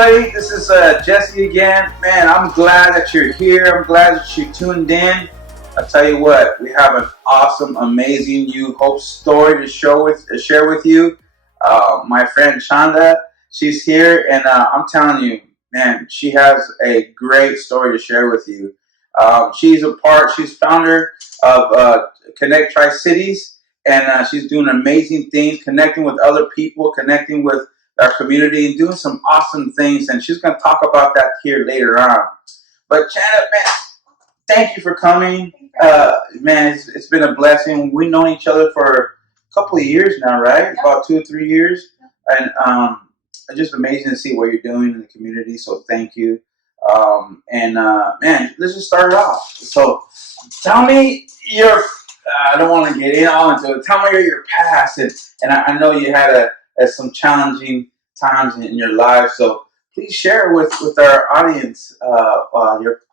everybody. This is Jesse again. Man, I'm glad that you're here. I'm glad that you tuned in. I'll tell you what, we have an awesome, amazing New Hope story to share with you. My friend Shanda, she's here, and I'm telling you, man, she has a great story to share with you. She's founder of Connect Tri-Cities, and she's doing amazing things, connecting with other people, connecting with our community, and doing some awesome things. And she's going to talk about that here later on. But Janet, man, thank you for coming. Man, it's been a blessing. We've known each other for a couple of years now, right? Yep. About 2 or 3 years. And it's just amazing to see what you're doing in the community. So thank you. Man, let's just start it off. So tell me I don't want to get into it. Tell me your past. And I know you had some challenging times in your life. So please share with our audience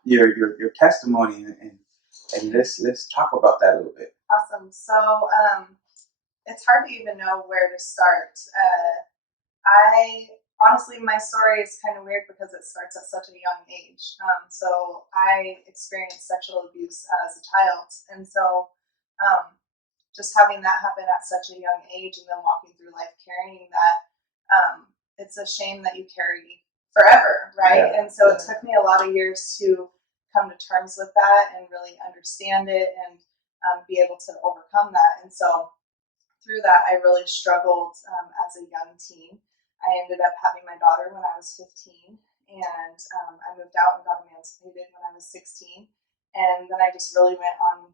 your testimony, and let's talk about that a little bit. Awesome. So it's hard to even know where to start. I honestly, my story is kind of weird because it starts at such a young age. So I experienced sexual abuse as a child, and so just having that happen at such a young age, and then walking through life carrying that, it's a shame that you carry forever, right? Yeah, and so it took me a lot of years to come to terms with that and really understand it and be able to overcome that. And so through that, I really struggled as a young teen. I ended up having my daughter when I was 15, and I moved out and got emancipated when I was 16. And then I just really went on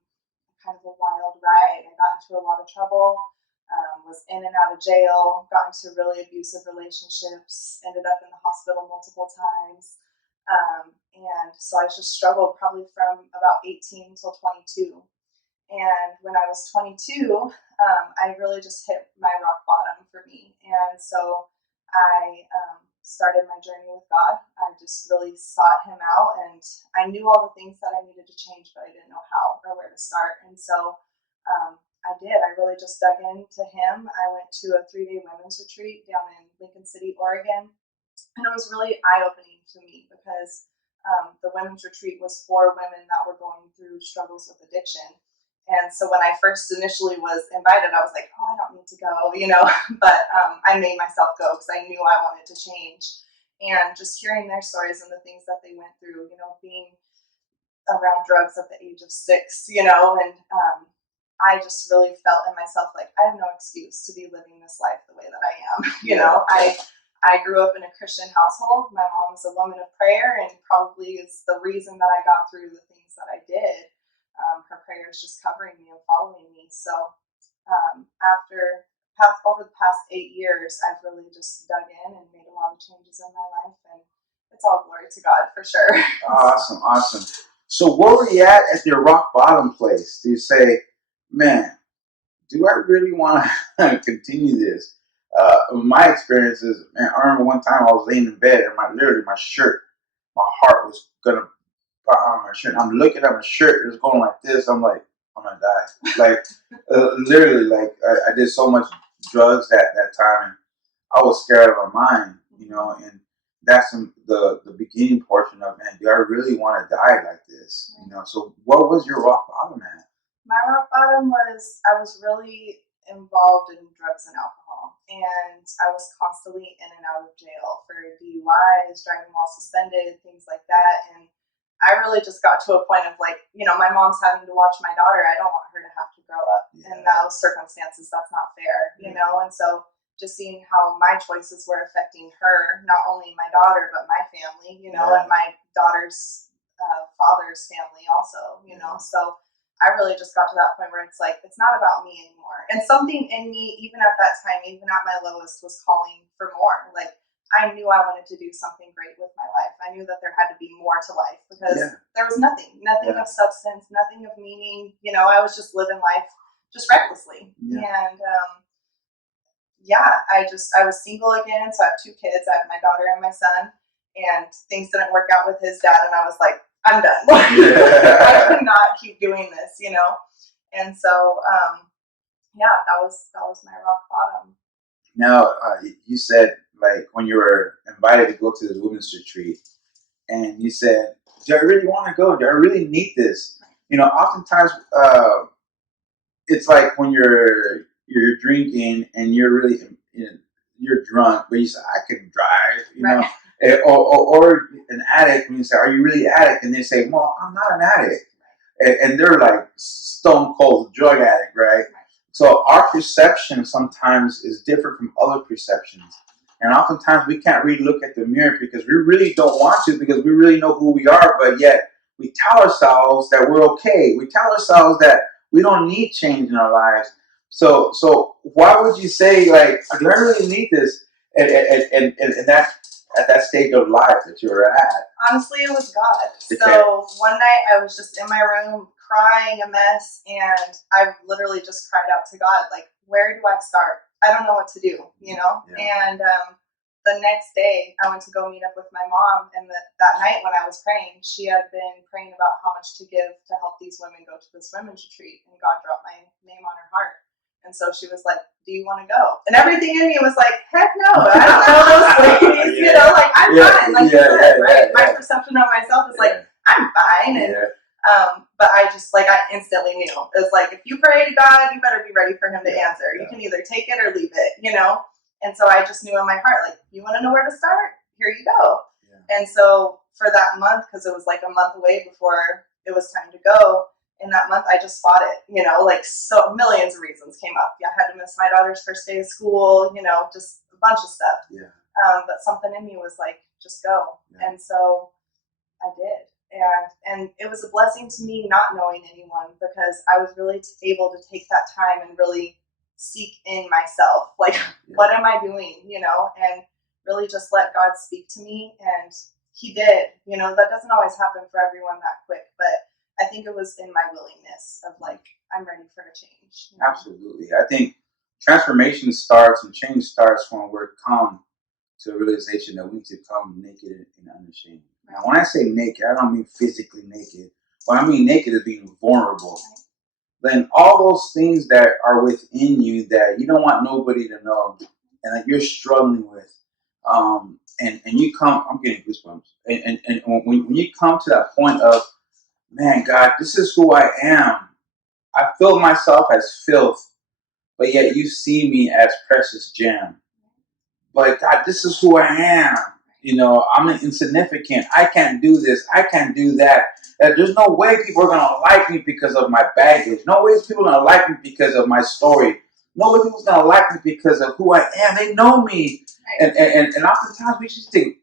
kind of a wild ride. I got into a lot of trouble. Was in and out of jail, got into really abusive relationships, ended up in the hospital multiple times. And so I just struggled probably from about 18 till 22. And when I was 22, I really just hit my rock bottom for me. And so I started my journey with God. I just really sought Him out, and I knew all the things that I needed to change, but I didn't know how or where to start. And so I did. I really just dug into Him. I went to a 3-day women's retreat down in Lincoln City, Oregon, and it was really eye-opening to me because the women's retreat was for women that were going through struggles with addiction. And so when I first initially was invited, I was like, oh, I don't need to go, but I made myself go because I knew I wanted to change. And just hearing their stories and the things that they went through, being around drugs at the age of 6, and I just really felt in myself like I have no excuse to be living this life the way that I am. I grew up in a Christian household. My mom was a woman of prayer, and probably is the reason that I got through the things that I did. Her prayers just covering me and following me. So over the past 8 years, I've really just dug in and made a lot of changes in my life, and it's all glory to God for sure. Awesome. So where were you at your rock bottom place? Do you say, man, do I really want to continue this? My experience is, man, I remember one time I was laying in bed and my shirt, my heart was gonna put on my shirt. I'm looking at my shirt, it was going like this. I'm like, I'm gonna die. Like literally, like I did so much drugs that time, and I was scared out of my mind, and that's the beginning portion of, man, do I really want to die like this? So what was your rock bottom at? My rock bottom was I was really involved in drugs and alcohol, and I was constantly in and out of jail for DUIs, driving while suspended, things like that. And I really just got to a point of like, my mom's having to watch my daughter. I don't want her to have to grow up in those circumstances. That's not fair, And so just seeing how my choices were affecting her, not only my daughter, but my family, and my daughter's father's family also, So I really just got to that point where it's like, it's not about me anymore. And something in me, even at that time, even at my lowest, was calling for more. Like, I knew I wanted to do something great with my life. I knew that there had to be more to life because there was nothing of substance, nothing of meaning. I was just living life just recklessly. Yeah. And I was single again. So I have 2 kids. I have my daughter and my son, and things didn't work out with his dad. And I was like, I'm done. I could not keep doing this, And so, that was my rock bottom. Now, you said like when you were invited to go to this women's retreat, and you said, "Do I really want to go? Do I really need this?" Oftentimes it's like when you're drinking and you're really you're drunk, but you say, "I can drive," Right. or an addict when you say, "Are you really an addict?" And they say, "Well, I'm not an addict," and they're like stone cold drug addict, right? So our perception sometimes is different from other perceptions. And oftentimes we can't really look at the mirror because we really don't want to, because we really know who we are, but yet we tell ourselves that we're okay. We tell ourselves that we don't need change in our lives. So why would you say, like, do I really need this at that stage of life that you were at? Honestly, it was God. Okay. So one night I was just in my room crying a mess, and I literally just cried out to God, like, where do I start? I don't know what to do, Yeah. And the next day I went to go meet up with my mom, and that night when I was praying, she had been praying about how much to give to help these women go to this women's retreat, and God dropped my name on her heart. And so she was like, "Do you want to go?" And everything in me was like, "Heck no! I don't know those ladies, like I'm fine." Like you said, right? My perception of myself is like, I'm fine, and but I just I instantly knew it was like, if you pray to God, you better be ready for Him to answer. You can either take it or leave it, And so I just knew in my heart, like, you want to know where to start? Here you go. And so for that month, because it was like a month away before it was time to go. In that month, I just fought it, so millions of reasons came up. I had to miss my daughter's first day of school, just a bunch of stuff. But something in me was like, just go. And so I did. And it was a blessing to me not knowing anyone, because I was really able to take that time and really seek in myself. Like, what am I doing, and really just let God speak to me. And He did. That doesn't always happen for everyone that quick, but I think it was in my willingness of like, I'm ready for a change. Absolutely. I think transformation starts and change starts when we're come to a realization that we need to come naked and unashamed. Now, when I say naked, I don't mean physically naked. What I mean naked is being vulnerable. Then all those things that are within you that you don't want nobody to know and that you're struggling with, and you come, I'm getting goosebumps. And when you come to that point of, man, God, this is who I am. I feel myself as filth, but yet you see me as precious gem. But God, this is who I am. I'm insignificant. I can't do this. I can't do that. There's no way people are going to like me because of my baggage. No way people are going to like me because of my story. No way people are going to like me because of who I am. They know me. Right. And oftentimes we just think,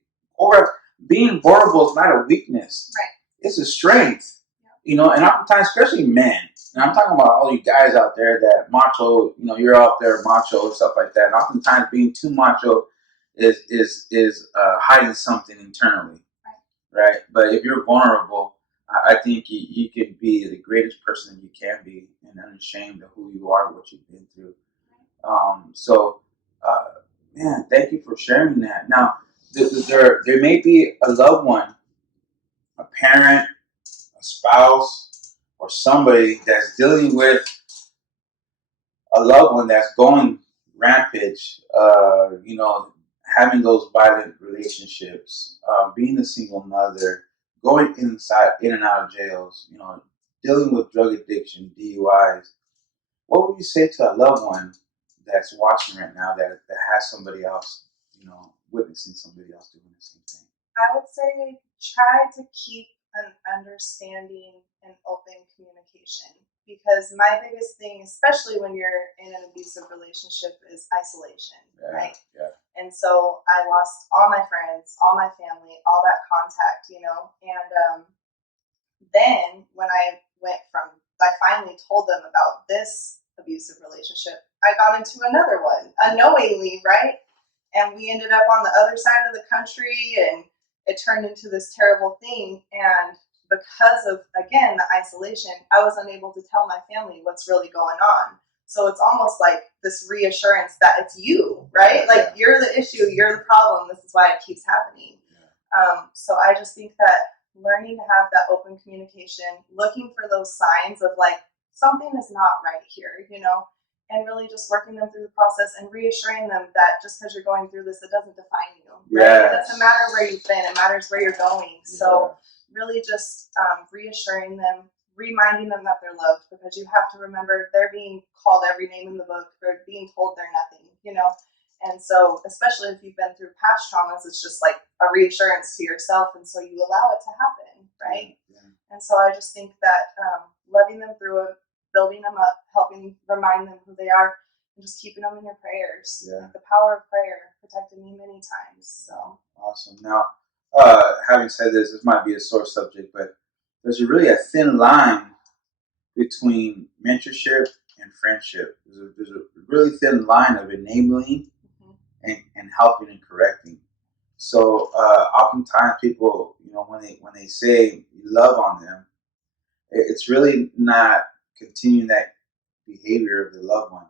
being vulnerable is not a weakness. Right. It's a strength. And oftentimes, especially men, and I'm talking about all you guys out there that macho, you're out there macho and stuff like that. And oftentimes being too macho is hiding something internally, right? But if you're vulnerable, I think you can be the greatest person you can be and unashamed of who you are, what you've been through. Man, thank you for sharing that. Now, there may be a loved one, a parent, a spouse, or somebody that's dealing with a loved one that's going rampage, having those violent relationships, being a single mother, going in and out of jails, dealing with drug addiction, DUIs. What would you say to a loved one that's watching right now that has somebody else, witnessing somebody else doing the same thing? I would say try to keep an understanding and open communication, because my biggest thing, especially when you're in an abusive relationship, is isolation, right? Yeah. And so I lost all my friends, all my family, all that contact, and then when I finally told them about this abusive relationship, I got into another one unknowingly, right? And we ended up on the other side of the country, and it turned into this terrible thing. And because of, again, the isolation, I was unable to tell my family what's really going on. So it's almost like this reassurance that it's you, right? Like, you're the issue, you're the problem. This is why it keeps happening. So I just think that learning to have that open communication, looking for those signs of like, something is not right here, and really just working them through the process and reassuring them that just because you're going through this, it doesn't define you. Right? Yes. It doesn't matter where you've been; it matters where you're going. So really, just reassuring them, reminding them that they're loved, because you have to remember they're being called every name in the book. They're being told they're nothing. And so, especially if you've been through past traumas, it's just like a reassurance to yourself, and so you allow it to happen, right? Yeah. And so I just think that loving them through it, building them up, helping remind them who they are, and just keeping them in your prayers. Yeah. Like the power of prayer protected me many times. So awesome. Now, having said this might be a sore subject, but there's really a thin line between mentorship and friendship. There's a really thin line of enabling and helping and correcting. So oftentimes people, when they say you love on them, it's really not continuing that behavior of the loved one.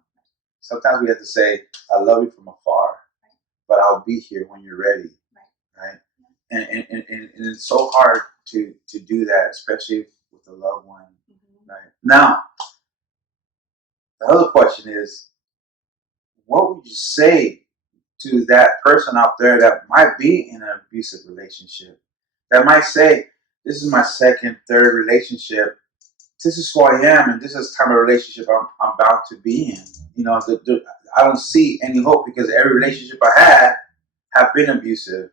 Sometimes we have to say, I love you from afar, but I'll be here when you're ready. Right? And it's so hard to do that, especially with a loved one. Right? Now, the other question is, what would you say to that person out there that might be in an abusive relationship, that might say, this is my second, third relationship, this is who I am, and this is the kind of relationship I'm bound to be in. I don't see any hope because every relationship I had have been abusive,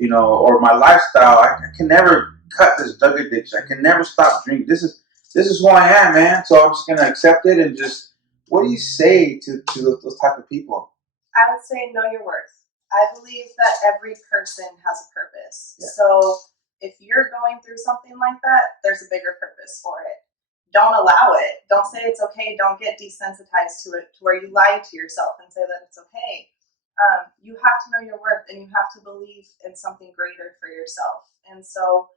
or my lifestyle, I can never cut this drug addiction. I can never stop drinking. This is who I am, man. So I'm just going to accept it and just, what do you say to those type of people? I would say know your worth. I believe that every person has a purpose. Yeah. So if you're going through something like that, there's a bigger purpose for it. Don't allow it. Don't say it's okay. Don't get desensitized to it to where you lie to yourself and say that it's okay. You have to know your worth, and you have to believe in something greater for yourself. And so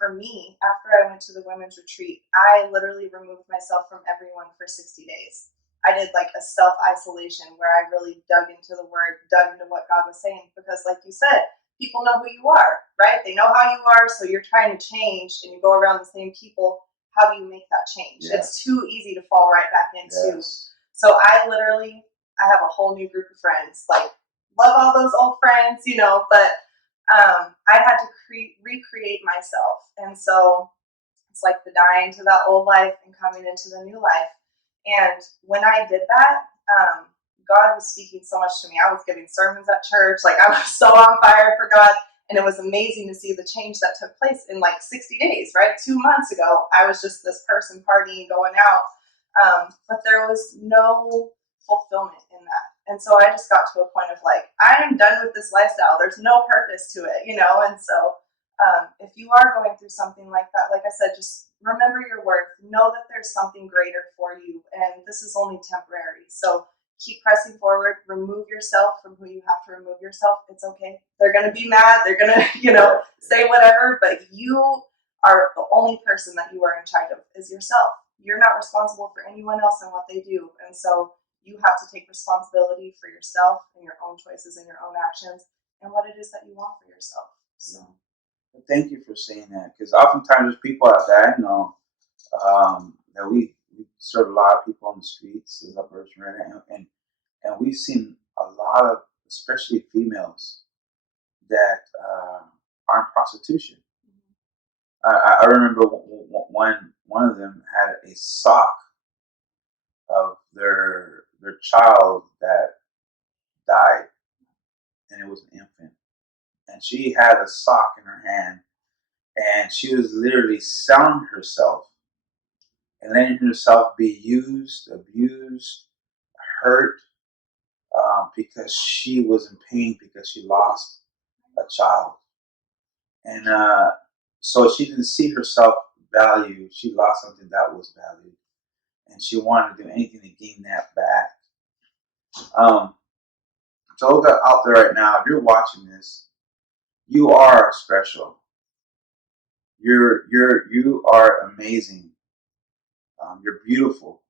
for me, after I went to the women's retreat, I literally removed myself from everyone for 60 days. I did like a self-isolation where I really dug into the word, dug into what God was saying, because like you said, people know who you are, right? They know how you are, so you're trying to change and you go around the same people. How do you make that change? Yeah. It's too easy to fall right back into. Yes. So I have a whole new group of friends, like love all those old friends, but I had to recreate myself. And so it's like the dying to that old life and coming into the new life. And when I did that, God was speaking so much to me. I was giving sermons at church. Like I was so on fire for God. And it was amazing to see the change that took place in like 60 days, right? 2 months ago, I was just this person partying, going out. But there was no fulfillment in that. And so I just got to a point of like, I am done with this lifestyle. There's no purpose to it, And so if you are going through something like that, like I said, just remember your worth. Know that there's something greater for you, and this is only temporary. So keep pressing forward. Remove yourself from who you have to remove yourself. It's okay. They're going to be mad. They're going to, say whatever, but you are the only person that you are in charge of is yourself. You're not responsible for anyone else and what they do. And so you have to take responsibility for yourself and your own choices and your own actions and what it is that you want for yourself. So. Thank you for saying that, because oftentimes there's people out there I know that we serve a lot of people on the streets as Upper Smyrna, and we've seen a lot of, especially females, that are in prostitution. I remember one of them had a sock of their child that died, and it was an infant. And she had a sock in her hand, and she was literally selling herself and letting herself be used, abused, hurt, because she was in pain because she lost a child. And so she didn't see herself valued. She lost something that was valued, and she wanted to do anything to gain that back. So look out there right now, if you're watching this, you are special. You are amazing. You're beautiful.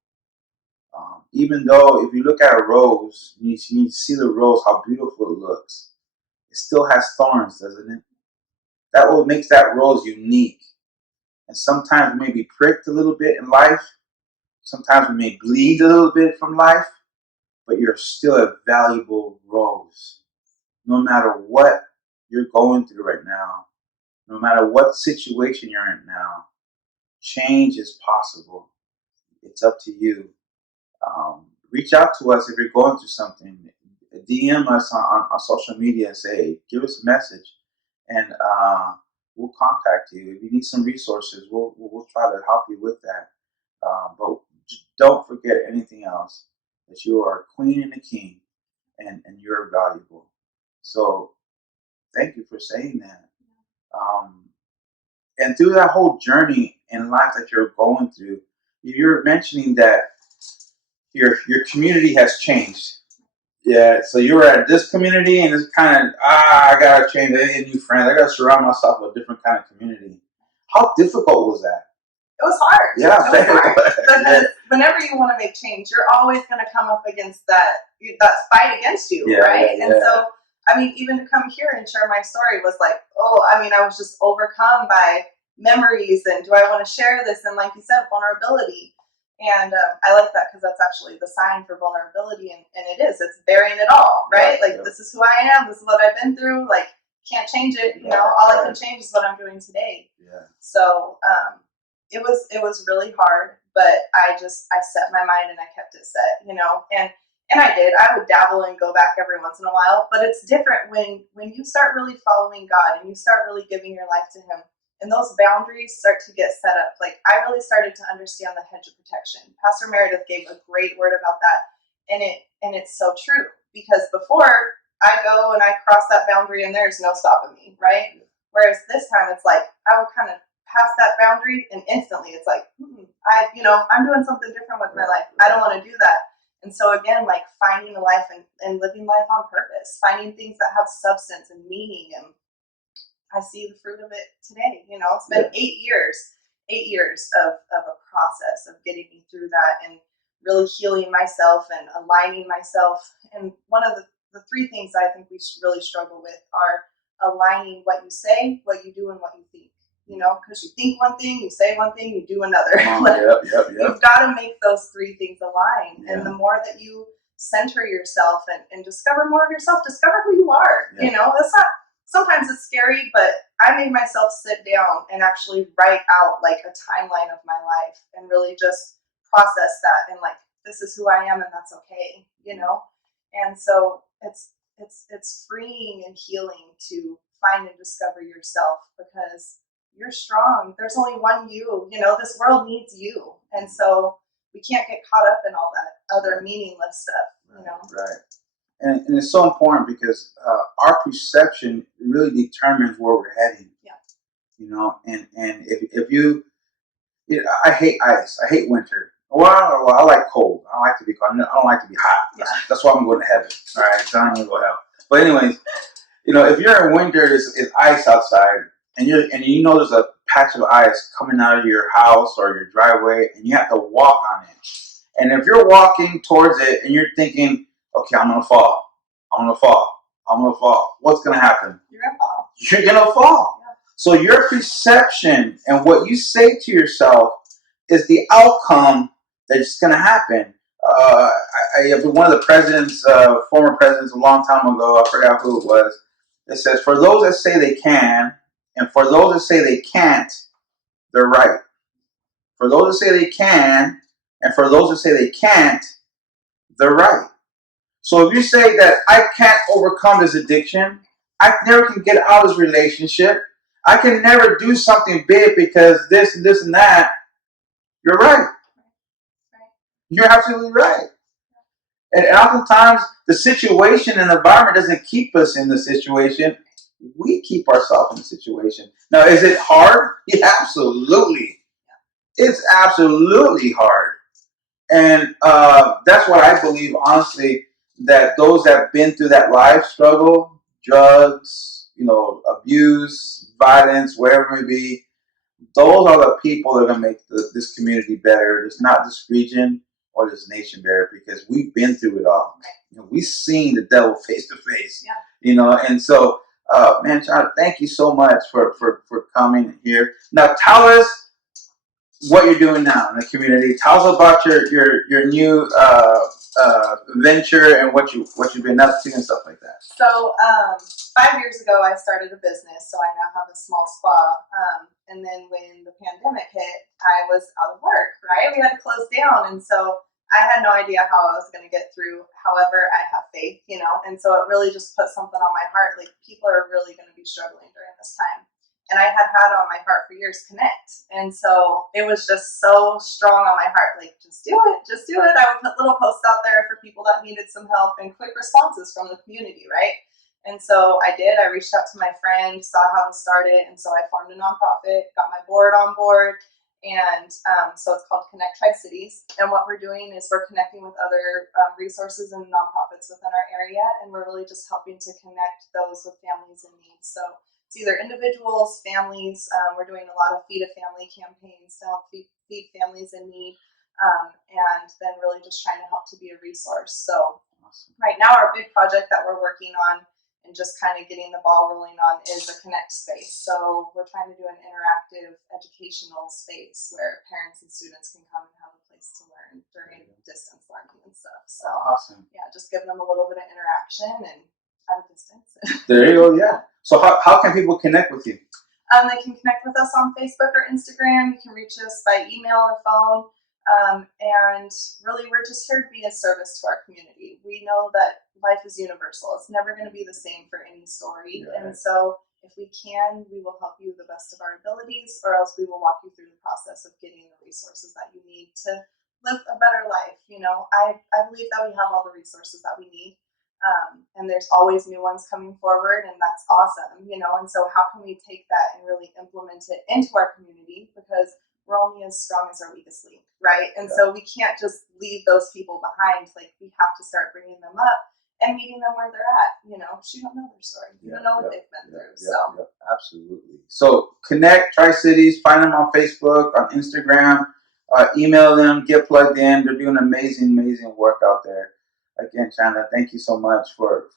Even though if you look at a rose, you need to see the rose, how beautiful it looks. It still has thorns, doesn't it? That what makes that rose unique. And sometimes maybe pricked a little bit in life. Sometimes we may bleed a little bit from life, but you're still a valuable rose. No matter what you're going through right now, no matter what situation you're in now, change is possible. It's up to you. Reach out to us if you're going through something. DM us on social media. Say, give us a message, and we'll contact you. If you need some resources, we'll try to help you with that. But don't forget anything else, that you are a queen and a king, and you're valuable. So thank you for saying that. And through that whole journey in life that you're going through, you're mentioning that your community has changed. Yeah, so you were at this community, and it's kind of I gotta change. I need new friends. I gotta surround myself with a different kind of community. How difficult was that? It was hard. Yeah, it was hard. Because whenever you want to make change, you're always going to come up against that fight against you, right? Yeah. And so, I mean, even to come here and share my story was like, oh, I mean, I was just overcome by memories, and do I want to share this? And like you said, vulnerability. And I like that because that's actually the sign for vulnerability, and it is. It's bearing it all, right? This is who I am. This is what I've been through. Like, can't change it. You know, all I can change is what I'm doing today. Yeah. So it was really hard, but I set my mind and I kept it set, you know, and I did. I would dabble and go back every once in a while, but it's different when you start really following God and you start really giving your life to Him, and those boundaries start to get set up. Like, I really started to understand the hedge of protection. Pastor Meredith gave a great word about that, and it's so true, because before I go and I cross that boundary and there's no stopping me, right? Whereas this time it's like I would kind of pass that boundary and instantly it's like, I'm doing something different with my life. I don't want to do that. And so again, like finding a life and living life on purpose, finding things that have substance and meaning. And I see the fruit of it today. You know, it's been 8 years of a process of getting me through that and really healing myself and aligning myself. And one of the three things I think we really struggle with are aligning what you say, what you do, and what you think. You know, because you think one thing, you say one thing, you do another. Yep. You've got to make those three things align. Yeah. And the more that you center yourself and discover more of yourself, discover who you are. Yeah. You know, sometimes it's scary, but I made myself sit down and actually write out like a timeline of my life and really just process that and like, this is who I am and that's okay, you know? And so it's freeing and healing to find and discover yourself, because you're strong. There's only one you. You know, this world needs you. And so we can't get caught up in all that other meaningless stuff, you know? Right. And it's so important because our perception really determines where we're heading. Yeah. You know, and if you I hate ice. I hate winter. Well, I like cold. I like to be cold. I don't like to be hot. That's why I'm going to heaven. All right, so I'm going to go to hell. But anyways, you know, if you're in winter, it's ice outside, and you know there's a patch of ice coming out of your house or your driveway, and you have to walk on it. And if you're walking towards it and you're thinking, okay, I'm going to fall. I'm going to fall. I'm going to fall. What's going to happen? You're going to fall. You're going to fall. Yeah. So your perception and what you say to yourself is the outcome that's going to happen. One of the presidents, former presidents a long time ago, I forgot who it was, it says, for those that say they can, and for those that say they can't, they're right. For those that say they can, and for those that say they can't, they're right. So if you say that I can't overcome this addiction, I never can get out of this relationship, I can never do something big because this and this and that, you're right. You're absolutely right. And oftentimes, the situation and environment doesn't keep us in the situation. We keep ourselves in the situation. Now, is it hard? Yeah, absolutely. It's absolutely hard. And that's what I believe, honestly, that those that have been through that life struggle, drugs, abuse, violence, whatever it may be, those are the people that are going to make this community better. It's not this region or this nation better, because we've been through it all. We've seen the devil face to face. And so, man, Shanda, thank you so much for coming here. Now, tell us what you're doing now in the community. Tell us about your new venture and what you've been up to and stuff like that. So 5 years ago, I started a business, so I now have a small spa. And then when the pandemic hit, I was out of work, right? We had to close down. And so I had no idea how I was going to get through. However, I have faith, and so it really just put something on my heart. Like, people are really going to be struggling during this time. And I had on my heart for years, connect. And so it was just so strong on my heart, like, just do it, just do it. I would put little posts out there for people that needed some help and quick responses from the community, right? And so I did. I reached out to my friend, saw how to start it, and so I formed a nonprofit, got my board on board, and so it's called Connect Tri-Cities. And what we're doing is we're connecting with other resources and nonprofits within our area, and we're really just helping to connect those with families in need. So it's either individuals, families. We're doing a lot of Feed a Family campaigns to help feed families in need, and then really just trying to help to be a resource. So right now, our big project that we're working on and just kind of getting the ball rolling on is a Connect space. So we're trying to do an interactive educational space where parents and students can come and have a place to learn during distance learning and stuff. So awesome. Yeah, just give them a little bit of interaction and at a distance. There you go, yeah. So how can people connect with you? They can connect with us on Facebook or Instagram. You can reach us by email or phone. And really, we're just here to be a service to our community. We know that life is universal. It's never going to be the same for any story. Yeah. And so if we can, we will help you the best of our abilities, or else we will walk you through the process of getting the resources that you need to live a better life. I believe that we have all the resources that we need. And there's always new ones coming forward, and that's awesome, and so how can we take that and really implement it into our community, because we're only as strong as our weakest link, right? And so we can't just leave those people behind. Like, we have to start bringing them up and meeting them where they're at. You don't know their story. You don't know what they've been through. So absolutely. So Connect Tri-Cities, find them on Facebook, on Instagram, email them, get plugged in. They're doing amazing work out there. Again, Shanda, thank you so much for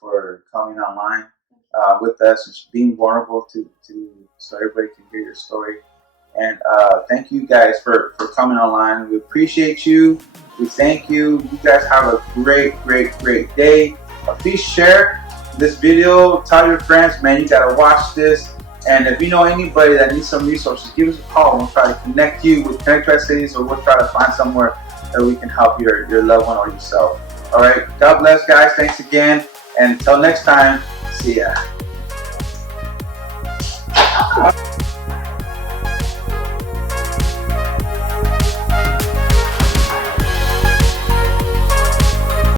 coming online with us and being vulnerable to so everybody can hear your story. And thank you guys for coming online. We appreciate you. We thank you. You guys have a great day. Please share this video. Tell your friends, man, you gotta watch this. And if you know anybody that needs some resources, give us a call. We'll try to connect you with Connect Tri-Cities, or we'll try to find somewhere that we can help your loved one or yourself. All right. God bless, guys. Thanks again. And until next time, see ya.